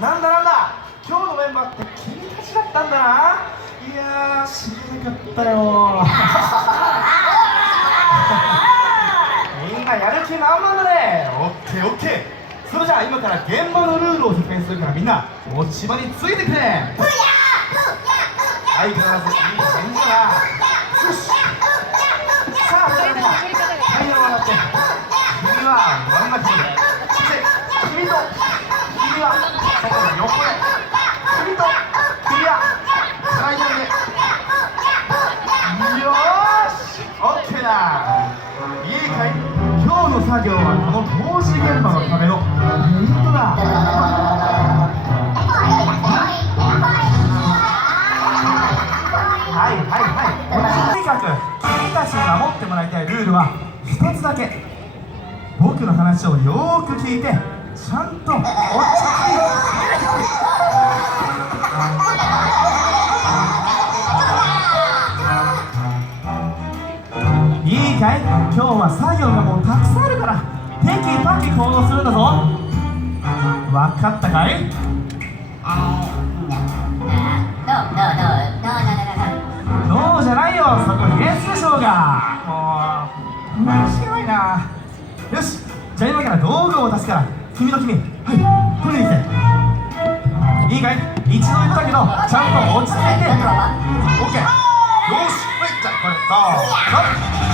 なんだなんだ今日のメンバーって君たちだったんだな。いやー知らなかったよ。みんなやる気満々だね。オッケーオッケー。それじゃあ今から現場のルールを説明するからみんな持ち場についてくれ。相変わらずいい返事だな。よし。さあそれではイヤを上がって君は真ん中に。そして君と君はそこの横へ君と君はサイドへよーしオッケーだ。いいかい今日の作業はこの工事現場のためのペイントだ。はいはいはい。とにかく君たちに守ってもらいたいルールは一つだけ。僕の話をよーく聞いて。ちゃんとおっちゃいいかい？今日は作業がもうたくさんあるから。テキパキ行動するんだぞ。分かったかい？どうじゃないよそこイエスでしょうが。もう面白いな。よし。じゃあ今から道具を渡すから君の君はい取りに来ていいかい？一度言ったけどちゃんと落ち着いて。オッケー。よしはいじゃあこれどうぞ